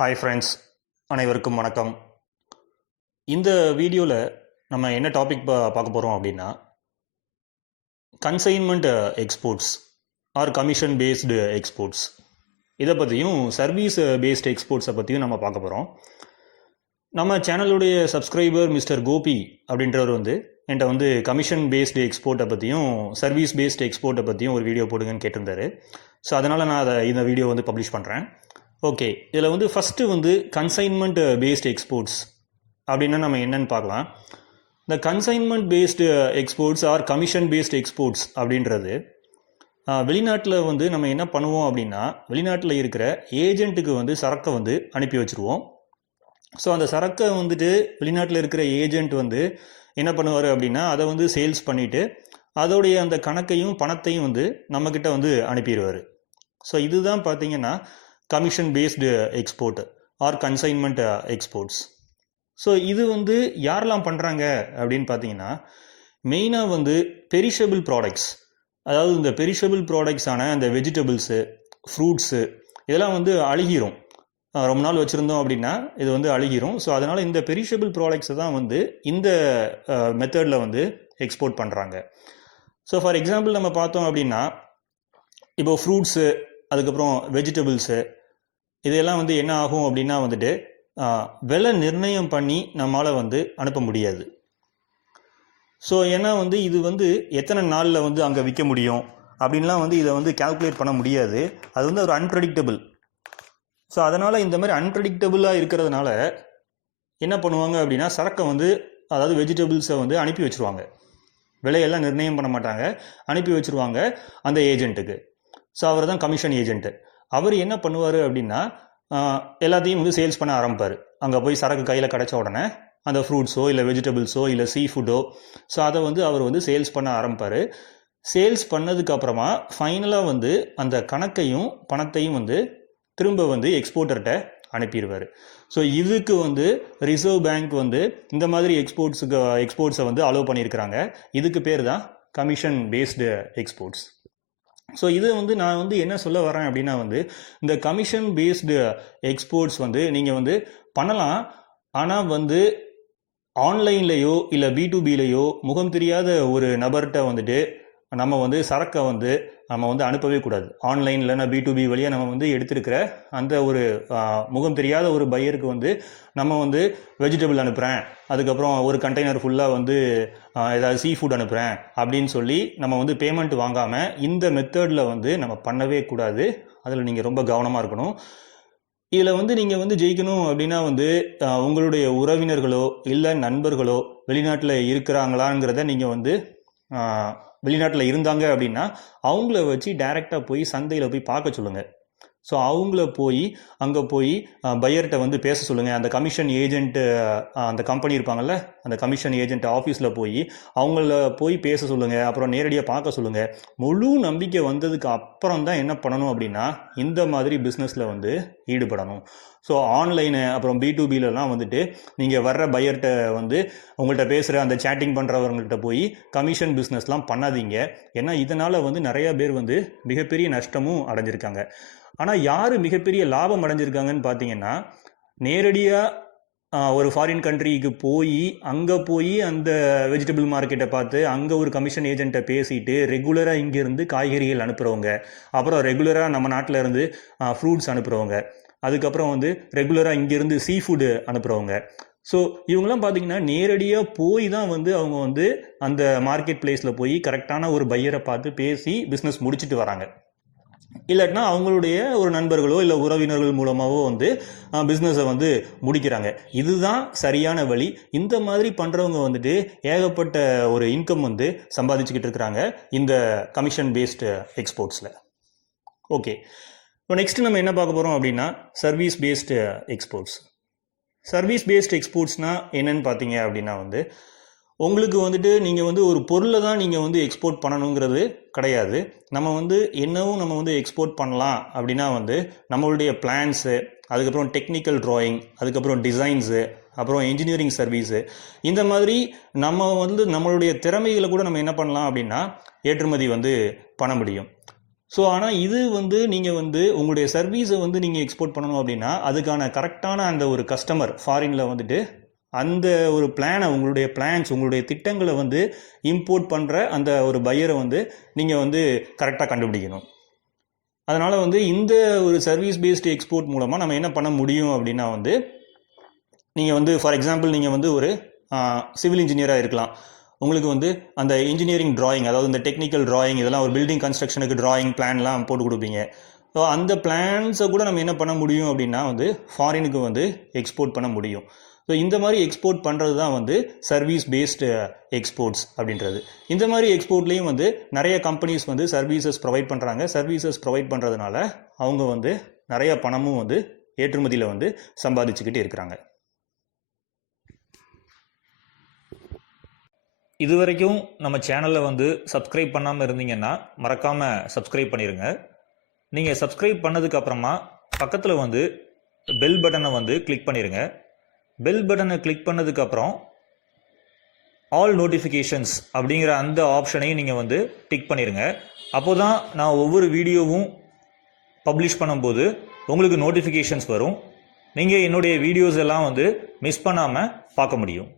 Hi friends, அனைவருக்கும் வணக்கம். இந்த வீடியோவில் நம்ம என்ன டாபிக் பார்க்க போகிறோம் அப்படின்னா, consignment exports or commission based exports இதை பற்றியும் சர்வீஸ் பேஸ்டு எக்ஸ்போர்ட்ஸை பற்றியும் நம்ம பார்க்க போகிறோம். நம்ம சேனலுடைய சப்ஸ்கிரைபர் மிஸ்டர் கோபி அப்படின்றவர் என்கிட்ட கமிஷன் பேஸ்டு எக்ஸ்போர்ட்டை பற்றியும் சர்வீஸ் பேஸ்டு எக்ஸ்போர்ட்டை பற்றியும் ஒரு வீடியோ போடுங்கன்னு கேட்டிருந்தாரு. ஸோ அதனால் நான் இந்த வீடியோ பப்ளிஷ் பண்ணுறேன். ஓகே, இதில் ஃபஸ்ட்டு கன்சைன்மெண்ட் பேஸ்டு எக்ஸ்போர்ட்ஸ் அப்படின்னா நம்ம என்னன்னு பார்க்கலாம். இந்த consignment based exports or commission based exports அப்படின்றது வெளிநாட்டில் நம்ம என்ன பண்ணுவோம் அப்படின்னா, வெளிநாட்டில் இருக்கிற ஏஜென்ட்டுக்கு சரக்கை அனுப்பி வச்சுருவோம். ஸோ அந்த சரக்கை வெளிநாட்டில் இருக்கிற ஏஜென்ட் என்ன பண்ணுவார் அப்படின்னா, அதை சேல்ஸ் பண்ணிவிட்டு அதோடைய அந்த கணக்கையும் பணத்தையும் நம்மக்கிட்ட அனுப்பிடுவார். ஸோ இதுதான் பார்த்தீங்கன்னா commission based export or consignment exports. So இது யாரெல்லாம் பண்ணுறாங்க அப்படின்னு பார்த்தீங்கன்னா, மெயினாக பெரிஷபிள் ப்ராடக்ட்ஸ், அதாவது இந்த பெரிஷபிள் ப்ராடக்ட்ஸான அந்த வெஜிடபிள்ஸு, ஃப்ரூட்ஸு இதெல்லாம் அழுகிரும். ரொம்ப நாள் வச்சுருந்தோம் அப்படின்னா இது அழுகிரும். ஸோ அதனால் இந்த பெரிஷபிள் ப்ராடக்ட்ஸை தான் இந்த மெத்தடில் எக்ஸ்போர்ட் பண்ணுறாங்க. ஸோ ஃபார் எக்ஸாம்பிள் நம்ம பார்த்தோம் அப்படின்னா, இப்போ ஃப்ரூட்ஸு, அதுக்கப்புறம் வெஜிடபிள்ஸு இதெல்லாம் என்ன ஆகும் அப்படின்னா விலை நிர்ணயம் பண்ணி நம்மளால் அனுப்ப முடியாது. ஸோ ஏன்னா இது எத்தனை நாளில் அங்கே விற்க முடியும் அப்படின்லாம் இதை கால்குலேட் பண்ண முடியாது. அது ஒரு அன்பிரடிக்டபிள். ஸோ அதனால் இந்த மாதிரி அன்பிரடிக்டபிளாக இருக்கிறதுனால என்ன பண்ணுவாங்க அப்படின்னா, சரக்கை அதாவது வெஜிடபிள்ஸை அனுப்பி வச்சுருவாங்க. விலையெல்லாம் நிர்ணயம் பண்ண மாட்டாங்க, அனுப்பி வச்சுருவாங்க அந்த ஏஜென்ட்டுக்கு. ஸோ அவர் தான் கமிஷன் ஏஜென்ட்டு. அவர் என்ன பண்ணுவார் அப்படின்னா, எல்லாத்தையும் சேல்ஸ் பண்ண ஆரம்பிப்பார். அங்கே போய் சரக்கு கையில் கிடச்ச உடனே அந்த ஃப்ரூட்ஸோ இல்லை வெஜிடபிள்ஸோ இல்லை சீ ஃபுட்டோ, ஸோ அதை அவர் சேல்ஸ் பண்ண ஆரம்பிப்பார். சேல்ஸ் பண்ணதுக்கப்புறமா ஃபைனலாக அந்த கணக்கையும் பணத்தையும் திரும்ப எக்ஸ்போர்ட்டர்கிட்ட அனுப்பிடுவார். ஸோ இதுக்கு ரிசர்வ் பேங்க் இந்த மாதிரி எக்ஸ்போர்ட்ஸை அலோவ் பண்ணியிருக்கிறாங்க. இதுக்கு பேர் தான் கமிஷன் பேஸ்டு எக்ஸ்போர்ட்ஸ். ஸோ இது நான் என்ன சொல்ல வரேன் அப்படின்னா, இந்த கமிஷன் பேஸ்டு எக்ஸ்போர்ட்ஸ் நீங்கள் பண்ணலாம். ஆனால் ஆன்லைன்லேயோ இல்லை B2Bலேயோ முகம் தெரியாத ஒரு நபர்கிட்ட நம்ம சரக்கை நம்ம அனுப்பவே கூடாது. ஆன்லைன் இல்லைன்னா B2B வழியாக நம்ம எடுத்திருக்கிற அந்த ஒரு முகம் தெரியாத ஒரு பையருக்கு நம்ம வெஜிடபிள் அனுப்புகிறேன், அதுக்கப்புறம் ஒரு கண்டெய்னர் ஃபுல்லாக ஏதாவது சீ ஃபுட் அனுப்புகிறேன் அப்படின்னு சொல்லி நம்ம பேமெண்ட் வாங்காமல் இந்த மெத்தடில் நம்ம பண்ணவே கூடாது. அதில் நீங்கள் ரொம்ப கவனமாக இருக்கணும். இதில் நீங்கள் ஜெயிக்கணும் அப்படின்னா உங்களுடைய உறவினர்களோ இல்லை நண்பர்களோ வெளிநாட்டில் இருக்கிறாங்களாங்கிறத நீங்கள் வெளிநாட்டில் இருந்தாங்க அப்படின்னா அவங்கள வச்சு டைரெக்டாக போய் சந்தையில் போய் பார்க்க சொல்லுங்கள். ஸோ அவங்கள போய் அங்கே போய் பையர்கிட்ட பேச சொல்லுங்கள். அந்த கமிஷன் ஏஜென்ட்டு, அந்த கம்பெனி இருப்பாங்கள்ல, அந்த கமிஷன் ஏஜென்ட் ஆஃபீஸில் போய் அவங்கள போய் பேச சொல்லுங்கள். அப்புறம் நேரடியாக பார்க்க சொல்லுங்கள். முழு நம்பிக்கை வந்ததுக்கு அப்புறம் தான் என்ன பண்ணணும் அப்படின்னா, இந்த மாதிரி பிஸ்னஸில் ஈடுபடணும். ஸோ ஆன்லைனு அப்புறம் B2Bலலாம் நீங்கள் வர்ற பையர்கிட்ட உங்கள்கிட்ட பேசுகிற அந்த சேட்டிங் பண்ணுறவங்கள்ட்ட போய் கமிஷன் பிஸ்னஸ்லாம் பண்ணாதீங்க. ஏன்னா இதனால் நிறையா பேர் மிகப்பெரிய நஷ்டமும் அடைஞ்சிருக்காங்க. ஆனால் யார் மிகப்பெரிய லாபம் அடைஞ்சிருக்காங்கன்னு பார்த்தீங்கன்னா, நேரடியாக ஒரு ஃபாரின் கண்ட்ரிக்கு போய் அங்கே போய் அந்த வெஜிடபிள் மார்க்கெட்டை பார்த்து அங்கே ஒரு கமிஷன் ஏஜென்ட்டை பேசிட்டு ரெகுலராக இங்கேருந்து காய்கறிகள் அனுப்புகிறவங்க, அப்புறம் ரெகுலராக நம்ம நாட்டில் இருந்து ஃப்ரூட்ஸ் அனுப்புகிறவங்க, அதுக்கப்புறம் ரெகுலராக இங்கேருந்து சீ ஃபுட்டு அனுப்புகிறவங்க. ஸோ இவங்கெல்லாம் பார்த்தீங்கன்னா நேரடியாக போய் தான் அவங்க அந்த மார்க்கெட் பிளேஸில் போய் கரெக்டான ஒரு பையரை பார்த்து பேசி பிஸ்னஸ் முடிச்சுட்டு வராங்க. இல்லாட்டினா அவங்களுடைய ஒரு நண்பர்களோ இல்லை உறவினர்கள் மூலமாகவோ பிஸ்னஸை முடிக்கிறாங்க. இதுதான் சரியான வழி. இந்த மாதிரி பண்ணுறவங்க ஏகப்பட்ட ஒரு இன்கம் சம்பாதிச்சுக்கிட்டு இருக்கிறாங்க இந்த கமிஷன் பேஸ்டு எக்ஸ்போர்ட்ஸில். ஓகே, இப்போ நெக்ஸ்ட்டு நம்ம என்ன பார்க்க போகிறோம் அப்படின்னா, service based exports. Service based எக்ஸ்போர்ட்ஸ்னால் என்னன்னு பார்த்தீங்க அப்படின்னா உங்களுக்கு நீங்கள் ஒரு பொருளை தான் நீங்கள் எக்ஸ்போர்ட் பண்ணணுங்கிறது கிடையாது. நம்ம என்னவும் நம்ம எக்ஸ்போர்ட் பண்ணலாம் அப்படின்னா நம்மளுடைய பிளான்ஸு, அதுக்கப்புறம் டெக்னிக்கல் ட்ராயிங், அதுக்கப்புறம் டிசைன்ஸு, அப்புறம் இன்ஜினியரிங் சர்வீஸு, இந்த மாதிரி நம்ம நம்மளுடைய திறமைகளை கூட நம்ம என்ன பண்ணலாம் அப்படின்னா ஏற்றுமதி பண்ண முடியும். ஸோ ஆனால் இது வந்து நீங்கள் வந்து உங்களுடைய சர்வீஸை வந்து நீங்கள் எக்ஸ்போர்ட் பண்ணணும் அப்படின்னா அதுக்கான கரெக்டான அந்த ஒரு கஸ்டமர் ஃபாரினில் வந்துட்டு அந்த ஒரு பிளானை உங்களுடைய பிளான்ஸ் உங்களுடைய திட்டங்களை வந்து இம்போர்ட் பண்ணுற அந்த ஒரு பையரை வந்து நீங்கள் வந்து கரெக்டாக கண்டுபிடிக்கணும். அதனால் வந்து இந்த ஒரு சர்வீஸ் பேஸ்டு எக்ஸ்போர்ட் மூலமாக நம்ம என்ன பண்ண முடியும் அப்படின்னா வந்து நீங்கள் வந்து ஃபார் எக்ஸாம்பிள் நீங்கள் வந்து ஒரு சிவில் இன்ஜினியராக இருக்கலாம். உங்களுக்கு வந்து அந்த இன்ஜினியரிங் டிராயிங், அதாவது இந்த டெக்னிக்கல் டிராயிங், இதெல்லாம் ஒரு பில்டிங் கன்ஸ்ட்ரக்ஷனுக்கு டிராயிங் பிளான்லாம் போட்டு கொடுப்பீங்க. ஸோ அந்த பிளான்ஸை கூட நம்ம என்ன பண்ண முடியும் அப்படின்னா வந்து ஃபாரினுக்கு வந்து எக்ஸ்போர்ட் பண்ண முடியும். ஸோ இந்த மாதிரி எக்ஸ்போர்ட் பண்ணுறது தான் வந்து சர்வீஸ் பேஸ்டு எக்ஸ்போர்ட்ஸ் அப்படின்றது. இந்த மாதிரி எக்ஸ்போர்ட்லேயும் வந்து நிறைய கம்பெனிஸ் வந்து சர்வீசஸ் ப்ரொவைட் பண்ணுறாங்க. சர்வீசஸ் ப்ரொவைட் பண்ணுறதுனால அவங்க வந்து நிறைய பணமும் வந்து ஏற்றுமதியில் வந்து சம்பாதிச்சுக்கிட்டு இருக்கிறாங்க. இது வரைக்கும் நம்ம சேனலில் வந்து சப்ஸ்கிரைப் பண்ணாமல் இருந்தீங்கன்னா மறக்காமல் சப்ஸ்கிரைப் பண்ணிடுங்க. நீங்கள் சப்ஸ்கிரைப் பண்ணதுக்கப்புறமா பக்கத்தில் வந்து பெல் பட்டனை வந்து கிளிக் பண்ணிடுங்க. பெல் பட்டனை கிளிக் பண்ணதுக்கப்புறம் ஆல் நோட்டிஃபிகேஷன்ஸ் அப்படிங்கிற அந்த ஆப்ஷனையும் நீங்கள் வந்து டிக் பண்ணிடுங்க. அப்போ தான் நான் ஒவ்வொரு வீடியோவும் பப்ளிஷ் பண்ணும்போது உங்களுக்கு நோட்டிஃபிகேஷன்ஸ் வரும். நீங்கள் என்னுடைய வீடியோஸ் எல்லாம் வந்து மிஸ் பண்ணாமல் பார்க்க முடியும்.